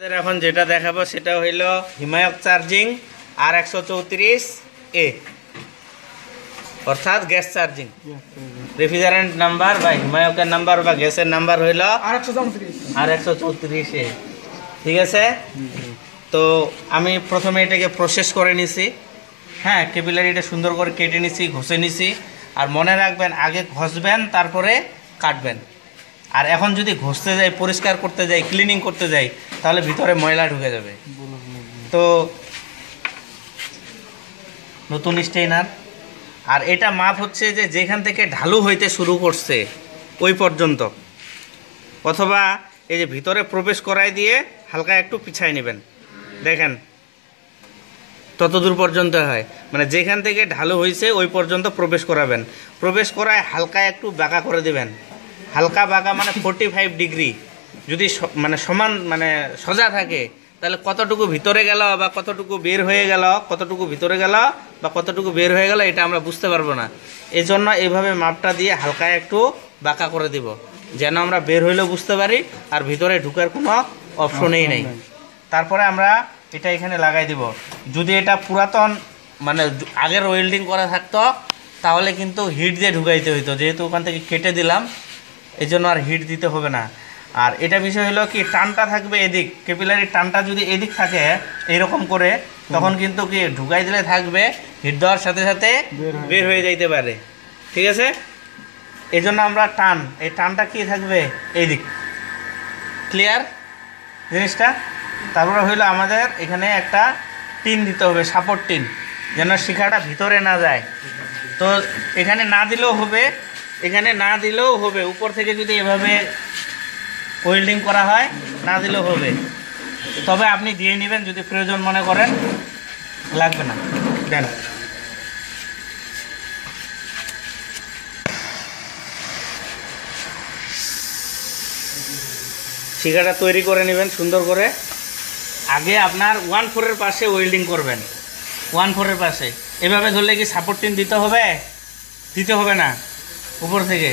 এখন যেটা দেখাবো সেটা হইল হিমায়ক চার্জিং R134A অর্থাৎ গ্যাস চার্জিং। রেফ্রিজারেন্ট নাম্বার বা হিমায়কের নাম্বার বা গ্যাসের নাম্বার হইল R134A। ঠিক আছে, তো আমি প্রথমে এটাকে প্রসেস করে নিছি। হ্যাঁ, ক্যাপিলারিটা সুন্দর করে কেটে নিছি, ঘষে নিছি। আর মনে রাখবেন, আগে ঘষবেন তারপরে কাটবেন। আর এখন যদি ঘষতে যাই, পরিষ্কার করতে যাই, ক্লিনিং করতে যাই, তাহলে ভিতরে ময়লা ঢুকে যাবে। তো নতুন স্টেইনার। আর এটা মাপ হচ্ছে যে যেখান থেকে ঢালু হইতে শুরু করছে ওই পর্যন্ত, অথবা এই যে ভিতরে প্রবেশ করাই দিয়ে হালকা একটু পিছাই নেবেন। দেখেন তত দূর পর্যন্ত হয়, মানে যেখান থেকে ঢালু হয়েছে ওই পর্যন্ত প্রবেশ করাবেন। প্রবেশ করায় হালকা একটু বাঁকা করে দিবেন। হালকা বাঁকা মানে 45 ডিগ্রি। যদি মানে সমান মানে সোজা থাকে, তাহলে কতটুকু ভিতরে গেল বা কতটুকু বের হয়ে গেল, কতটুকু ভিতরে গেল বা কতটুকু বের হয়ে গেল, এটা আমরা বুঝতে পারবো না। এই জন্য এইভাবে মাপটা দিয়ে হালকা একটু বাঁকা করে দিব, যেন আমরা বের হইলেও বুঝতে পারি আর ভিতরে ঢুকার কোনো অপশনেই নেই। তারপরে আমরা এটা এখানে লাগাই দিব। যদি এটা পুরাতন মানে আগের ওয়েল্ডিং করা থাকতো, তাহলে কিন্তু হিট দিয়ে ঢুকাইতে হইতো। যেহেতু ওখান থেকে কেটে দিলাম, এই জন্য আর হিট দিতে হবে না। আর এটা বিষয় হলো কি, টানটা থাকবে এদিক, ক্যাপিলারির টানটা যদি এদিক থাকে এইরকম করে, তখন কিন্তু কি ঢুকাই দিলে থাকবে, হিট দেওয়ার সাথে সাথে বের হয়ে যাইতে পারে। ঠিক আছে, এই জন্য আমরা এই টানটা কি থাকবে এইদিক। ক্লিয়ার জিনিসটা? তারপরে হইলো আমাদের এখানে একটা টিন দিতে হবে, সাপোর্ট টিন, যেন শিখাটা ভিতরে না যায়। তো এখানে না দিলেও হবে, এখানে না দিলেও হবে। উপর থেকে যদি এভাবে ওয়েল্ডিং করা হয়, না দিলেও হবে। তবে আপনি দিয়ে নেবেন যদি প্রয়োজন মনে করেন, লাগবে না দেন। শিখাটা তৈরি করে নেবেন সুন্দর করে। আগে আপনার 1/4 পাশে ওয়েল্ডিং করবেন, 1/4 পাশে। এভাবে ধরলে কি সাপোর্ট টিন দিতে হবে? দিতে হবে না, উপর থেকে।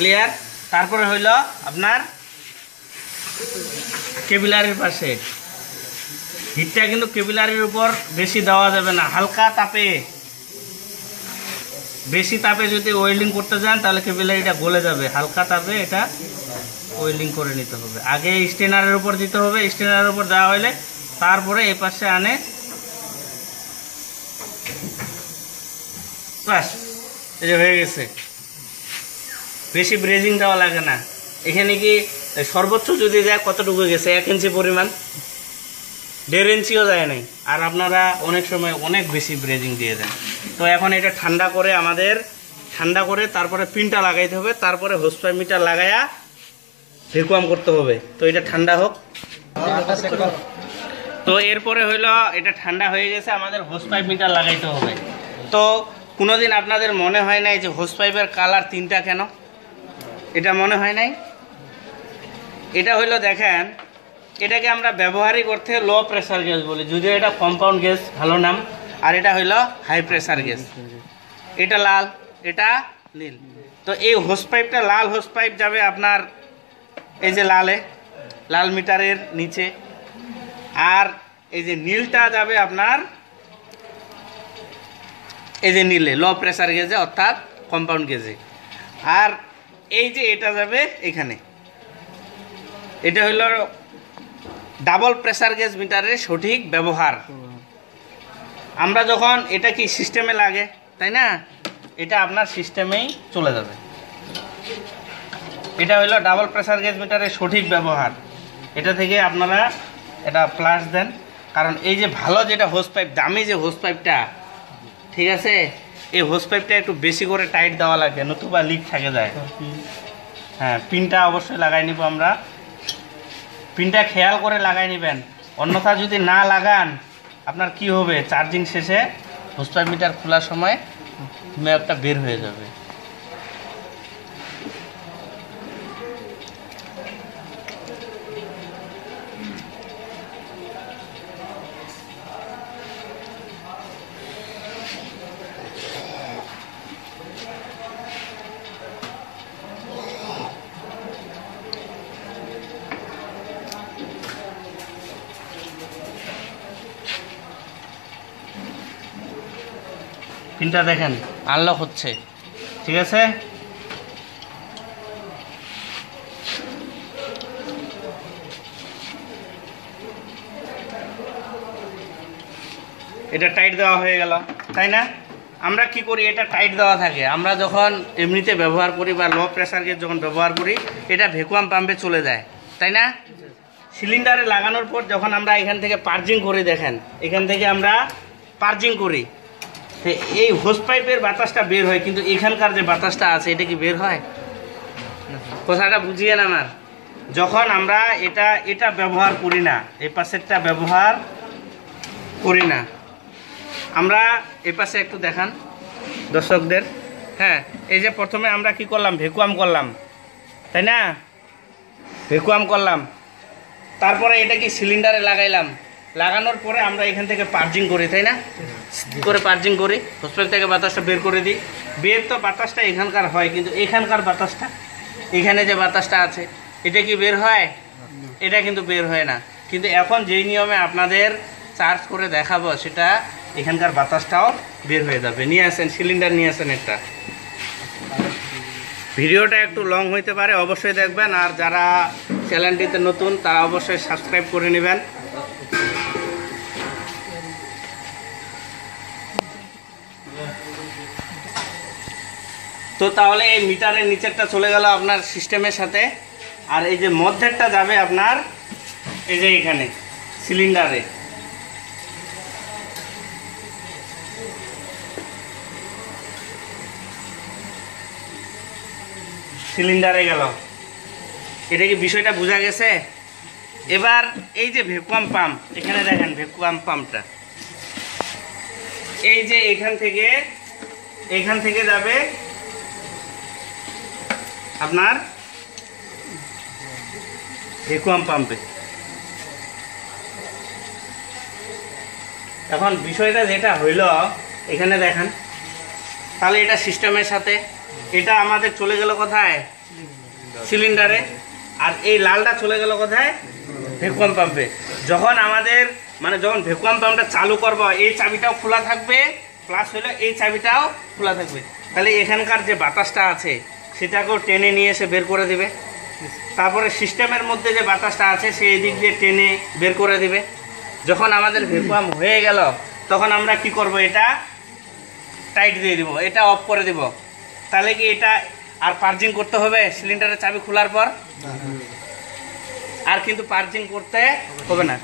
ক্লিয়ার? তারপরে হইল আপনার ক্যাপিলারির পাশে। হিটটা কিন্তু ক্যাপিলারির উপর বেশি দেওয়া যাবে না, হালকা তাপে। বেশি তাপে যদি ওয়েল্ডিং করতে যান তাহলে ক্যাপিলারিটা গলে যাবে। হালকা তাপে এটা ওয়েল্ডিং করে নিতে হবে। আগে স্টেনারের উপর দিতে হবে, স্টেনারের উপর দেওয়া হইলে তারপরে এই পাশে আনে, বাস এই যে হয়ে গেছে। বেশি ব্রেজিং দেওয়া লাগে না। এখানে কি সর্বোচ্চ যদি যায় কতটুকু গেছে, 1 ইঞ্চি পরিমাণ, 1.5 ইঞ্চিও যায় নাই। আর আপনারা অনেক সময় অনেক বেশি ব্রেজিং দিয়ে দেন। তো এখন এটা ঠান্ডা করে তারপরে পিনটা লাগাইতে হবে, তারপরে হোস পাইপ মিটার লাগাইয়া ভ্যাকুয়াম করতে হবে। তো এটা ঠান্ডা হোক। তো এরপরে হইলো এটা ঠান্ডা হয়ে গেছে, আমাদের হোস পাইপ মিটার লাগাইতে হবে। তো কোনোদিন আপনাদের মনে হয় নাই যে হোস পাইপের কালার 3টা কেন? এটা মনে হয় নাই? এটা হইলো, দেখেন, এটাকে আমরা ব্যবহারিক অর্থে লো প্রেসার গ্যাস বলি, যদিও এটা কম্পাউন্ড গ্যাস ভালো নাম। আর এটা হইলো হাই প্রেসার গ্যাস। এটা লাল, এটা নীল। তো এই হোস পাইপটা, লাল হোস পাইপ যাবে আপনার এই যে লাল মিটারের নিচে। আর এই যে নীলটা যাবে আপনার এই যে নীলে, লো প্রেসার গেজে অর্থাৎ কম্পাউন্ড গেজে। আর এই যে এটা যাবে এখানে। এটা হইল ডাবল প্রেসার গেজ মিটারের সঠিক ব্যবহার। আমরা যখন এটা কি সিস্টেমে লাগে, তাই না? এটা আপনার সিস্টেমেই চলে যাবে। এটা হইলো ডাবল প্রেসার গেজ মিটারের সঠিক ব্যবহার। এটা থেকে আপনারা এটা প্লাস দেন, কারণ এই যে ভালো যেটা হোস পাইপ, দামি যে হোস পাইপটা, ঠিক আছে, এই হোস পাইপটা একটু বেশি করে টাইট দেওয়া লাগে, নতুবা লিক থাকে যায়। হ্যাঁ, পিনটা অবশ্যই লাগাই নিব আমরা। পিনটা খেয়াল করে লাগাই নেবেন, অন্যথা যদি না লাগান আপনার কি হবে, চার্জিং শেষে হোস পাইপ মিটার খোলার সময় ম্যাপটা বের হয়ে যাবে। পিনটা দেখেন আনলক হচ্ছে, ঠিক আছে। এটা টাইট দেওয়া হয়ে গেল, তাই না? আমরা কি করি, এটা টাইট দেওয়া থাকে, আমরা যখন এমনিতে ব্যবহার করি বা লো প্রেসার গেজ যখন ব্যবহার করি এটা ভ্যাকুয়াম পাম্পে চলে যায়, তাই না? সিলিন্ডারে লাগানোর পর যখন আমরা এখান থেকে পার্জিং করি, দেখেন এখান থেকে আমরা পার্জিং করি, এই হোস পাইপের বাতাসটা বের হয়, কিন্তু এখানকার যে বাতাসটা আছে এটা কি বের হয়? কথাটা বুঝিয়ে না আমার। যখন আমরা এটা ব্যবহার করি না, এই পাশেরটা ব্যবহার করি না, আমরা এই পাশে একটু দেখান দর্শকদের। হ্যাঁ, এই যে প্রথমে আমরা কি করলাম, ভ্যাকুয়াম করলাম, তাই না? ভ্যাকুয়াম করলাম, তারপরে এটা কি সিলিন্ডারে লাগাইলাম, লাগানোর পরে আমরা এখান থেকে পার্জিং করি, তাই না? করে পার্জিং করি, হোস পাইপ থেকে বাতাসটা বের করে দিই। বের তো বাতাসটা এখানকার হয়, কিন্তু এখানকার বাতাসটা, এখানে যে বাতাসটা আছে এটা কি বের হয়? এটা কিন্তু বের হয় না। কিন্তু এখন যেই নিয়মে আপনাদের চার্জ করে দেখাবো সেটা এখানকার বাতাসটাও বের হয়ে যাবে। নিয়ে আসেন সিলিন্ডার, নিয়ে আসেন একটা। ভিডিওটা একটু লং হইতে পারে, অবশ্যই দেখবেন। আর যারা চ্যানেলটিতে নতুন তারা অবশ্যই সাবস্ক্রাইব করে নেবেন। তো তাহলে এই মিটারের নিচেরটা চলে গেল আপনার সিস্টেমের সাথে, আর এই যে মধ্যেরটা যাবে আপনার এই যে এখানে সিলিন্ডারে। সিলিন্ডারে গেল, এটা কি বিষয়টা বোঝা গেছে? এবার এই যে ভ্যাকুয়াম পাম্প, এখানে দেখেন ভ্যাকুয়াম পাম্পটা এই যে এখান থেকে যাবে আপনার ভ্যাকুয়াম পাম্পে। এখন বিষয়টা যেটা হইল এখানে দেখেন, তাহলে এটা সিস্টেমের সাথে, এটা আমাদের চলে গেল কোথায়? সিলিন্ডারে। আর এই লালটা চলে গেল কোথায়? ভ্যাকুয়াম পাম্পে। যখন আমাদের যখন ভ্যাকুয়াম পাম্পটা চালু করব, এই চাবিটাও খোলা থাকবে, প্লাস হলো এই চাবিটাও খোলা থাকবে। তাহলে এখানকার যে বাতাসটা আছে সেটাকেও টেনে নিয়ে এসে বের করে দিবে। তারপরে সিস্টেমের মধ্যে যে বাতাসটা আছে সেই দিক দিয়ে টেনে বের করে দিবে। যখন আমাদের ভ্যাকুয়াম হয়ে গেল তখন আমরা কি করব, এটা টাইট দিয়ে দিব, এটা অফ করে দিব। তাহলে কি এটা আর পার্জিং করতে হবে সিলিন্ডারের চাবি খোলার পর? আর কিন্তু পার্জিং করতে হবে না।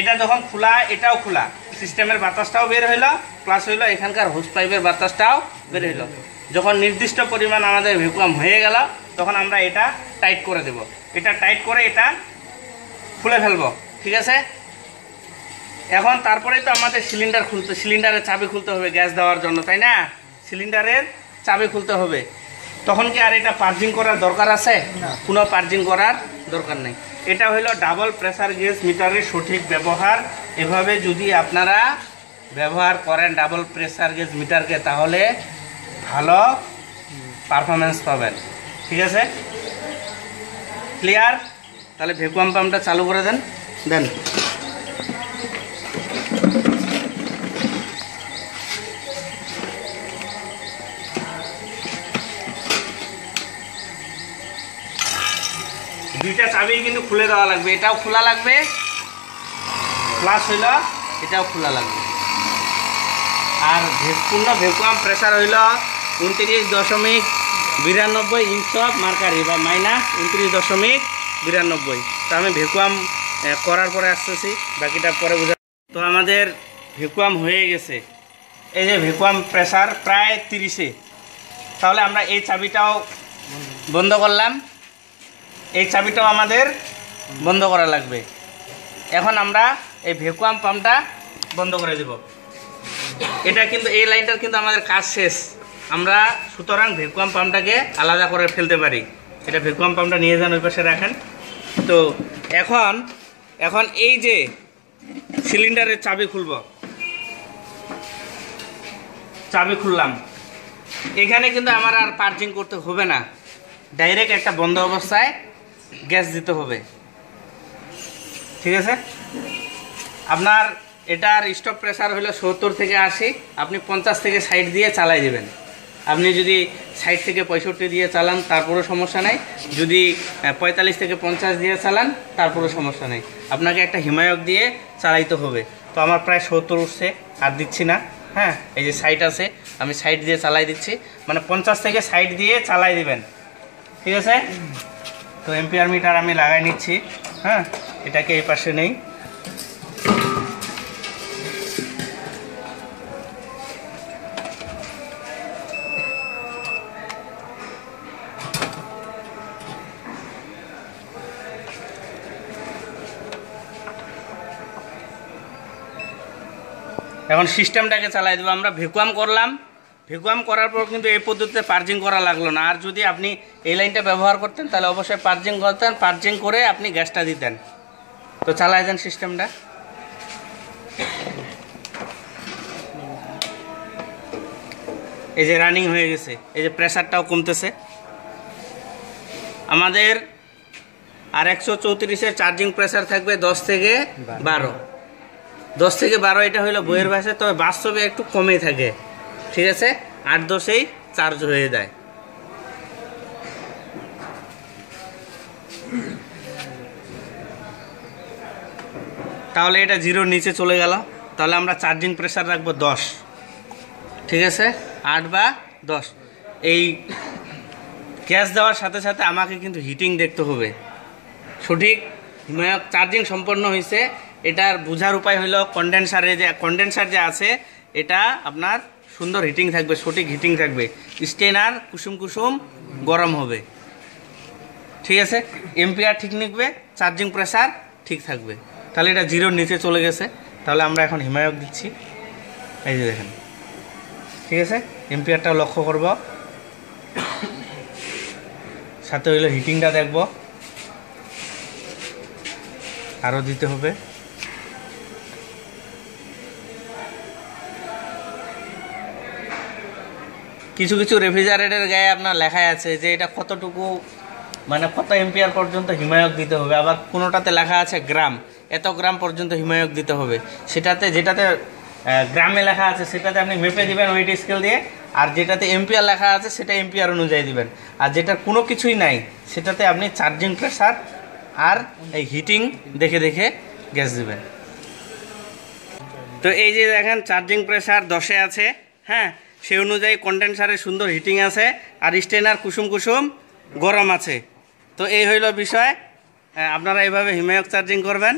এটা যখন খোলা, এটাও খোলা, সিস্টেমের বাতাসটাও বের হইলো, প্লাস হইলো এখানকার হোস পাইপের বাতাসটাও বের হইলো। যখন নির্দিষ্ট পরিমাণ আমাদের ভ্যাকুয়াম হয়ে গেল তখন আমরা এটা টাইট করে দেব। এটা টাইট করে এটা খুলে ফেলবো, ঠিক আছে? এখন তারপরেই তো আমাদের সিলিন্ডারের চাবি খুলতে হবে গ্যাস দেওয়ার জন্য, তাই না? সিলিন্ডারের চাবি খুলতে হবে। তখন কি আর এটা পার্জিং করার দরকার আছে? কোনো পার্জিং করার দরকার নেই। এটা হলো ডাবল প্রেসার গেজ মিটারের সঠিক ব্যবহার। এভাবে যদি আপনারা ব্যবহার করেন ডাবল প্রেসার গেজ মিটারকে, তাহলে ভালো পারফরমেন্স পাবেন, ঠিক আছে? ক্লিয়ার? তাহলে ভ্যাকুয়াম পাম্পটা চালু করে দেন। দুইটা চাবি কিন্তু খুলে দেওয়া লাগবে, এটাও খোলা লাগবে, প্লাস হইল এটাও খোলা লাগবে। আর পূর্ণ ভ্যাকুয়াম প্রেসার হইল 29.92 ইঞ্চ অফ মার্কারি বা -29.92। তো আমি ভ্যাকুয়াম করার পরে আসতেছি, বাকিটা পরে বুঝা। তো আমাদের ভ্যাকুয়াম হয়ে গেছে, এই যে ভ্যাকুয়াম প্রেসার প্রায় 30-এ। তাহলে আমরা এই চাবিটাও বন্ধ করলাম, এই চাবিটাও আমাদের বন্ধ করা লাগবে। এখন আমরা এই ভ্যাকুয়াম পাম্পটা বন্ধ করে দেব। এটা কিন্তু এই লাইনটার কিন্তু আমাদের কাজ শেষ। আমরা সুতরাং ভ্যাকুয়াম পাম্পটাকে আলাদা করে ফেলতে পারি। এটা ভ্যাকুয়াম পাম্পটা নিয়ে যান, ওই পাশে রাখেন। তো এখন এই যে সিলিন্ডারের চাবি খুলব, চাবি খুললাম। এখানে কিন্তু আমার আর পার্জিং করতে হবে না, ডাইরেক্ট একটা বন্ধ অবস্থায় গ্যাস দিতে হবে। ঠিক আছে, আপনার এটার স্টপ প্রেসার হলো 70 থেকে 80, আপনি 50 থেকে 60 দিয়ে চালাই দেবেন। আপনি যদি 60 থেকে 65 দিয়ে চালান তারপরেও সমস্যা নেই, যদি 45 থেকে 50 দিয়ে চালান তারপরেও সমস্যা নেই। আপনাকে একটা হিমায়ক দিয়ে চালাইতে হবে। তো আমার প্রায় 70 উঠছে, আর দিচ্ছি না। হ্যাঁ, এই যে 60 আছে, আমি 60 দিয়ে চালাই দিচ্ছি, মানে 50 থেকে 60 দিয়ে চালাই দিবেন। ঠিক আছে, তো এম্পিয়ার মিটার আমি লাগাই নিচ্ছি। হ্যাঁ, এটাকে এই পাশে নেই। এখন সিস্টেমটাকে চালাই দেবো। আমরা ভ্যাকুয়াম করলাম, ভ্যাকুয়াম করার পর কিন্তু এই পদ্ধতিতে পার্জিং করা লাগলো না। আর যদি আপনি এই লাইনটা ব্যবহার করতেন তাহলে অবশ্যই পার্জিং করতেন, পার্জিং করে আপনি গ্যাসটা দিতেন। তো চালাই দেন সিস্টেমটা। এই যে রানিং হয়ে গেছে, এই যে প্রেসারটাও কমতেছে। আমাদের আর 134-এর চার্জিং প্রেসার থাকবে 10 থেকে 12। 10 থেকে 12 এটা হলো বইয়ের ভাষায়, তবে বাস্তবে একটু কমে থাকে। ঠিক আছে, 8-10এই চার্জ হয়ে যায়। তাহলে এটা 0-র নিচে চলে গেল। তাহলে আমরা চার্জিং প্রেসার রাখবো 10। ঠিক আছে, 8 বা 10। এই গ্যাস দেওয়ার সাথে সাথে আমাকে কিন্তু হিটিং দেখতে হবে। সঠিক হিমায়ক চার্জিং সম্পন্ন হয়েছে এটার বোঝার উপায় হলো কন্ডেন্সার যে আছে, এটা আপনার সুন্দর হিটিং থাকবে, সঠিক হিটিং থাকবে, স্টেনার কুসুম কুসুম গরম হবে। ঠিক আছে, এম্পিয়ার ঠিক নিকবে, চার্জিং প্রেসার ঠিক থাকবে। তাহলে এটা 0-র নিচে চলে গেছে। তাহলে আমরা এখন হিমায়ক দিচ্ছি, এই যে দেখেন। ঠিক আছে, এম্পিয়ারটাও লক্ষ্য করব, সাথে হইলো হিটিংটা দেখব, আরও দিতে হবে। কিছু কিছু রেফ্রিজারেটরের গায়ে আপনার লেখাই আছে যে এটা কতটুকু, মানে কত এম্পিয়ার পর্যন্ত হিমায়ক দিতে হবে। আবার কোনোটাতে লেখা আছে গ্রাম, এত গ্রাম পর্যন্ত হিমায়ক দিতে হবে। যেটাতে গ্রামে লেখা আছে সেটাতে আপনি মেপে দিবেন ওয়েট স্কেল দিয়ে, আর যেটাতে এম্পিয়ার লেখা আছে সেটা এম্পিয়ার অনুযায়ী দিবেন। আর যেটার কোনো কিছুই নাই সেটাতে আপনি চার্জিং প্রেসার আর এই হিটিং দেখে দেখে গ্যাস দিবেন। তো এই যে দেখেন চার্জিং প্রেসার 10-এ আছে। হ্যাঁ, সেই অনুযায়ী কন্ডেন্সারে সুন্দর হিটিং আছে, আর স্টেনার কুসুম কুসুম গরম আছে। তো এই হইল বিষয়। আপনারা এইভাবে হিমায়ক চার্জিং করবেন।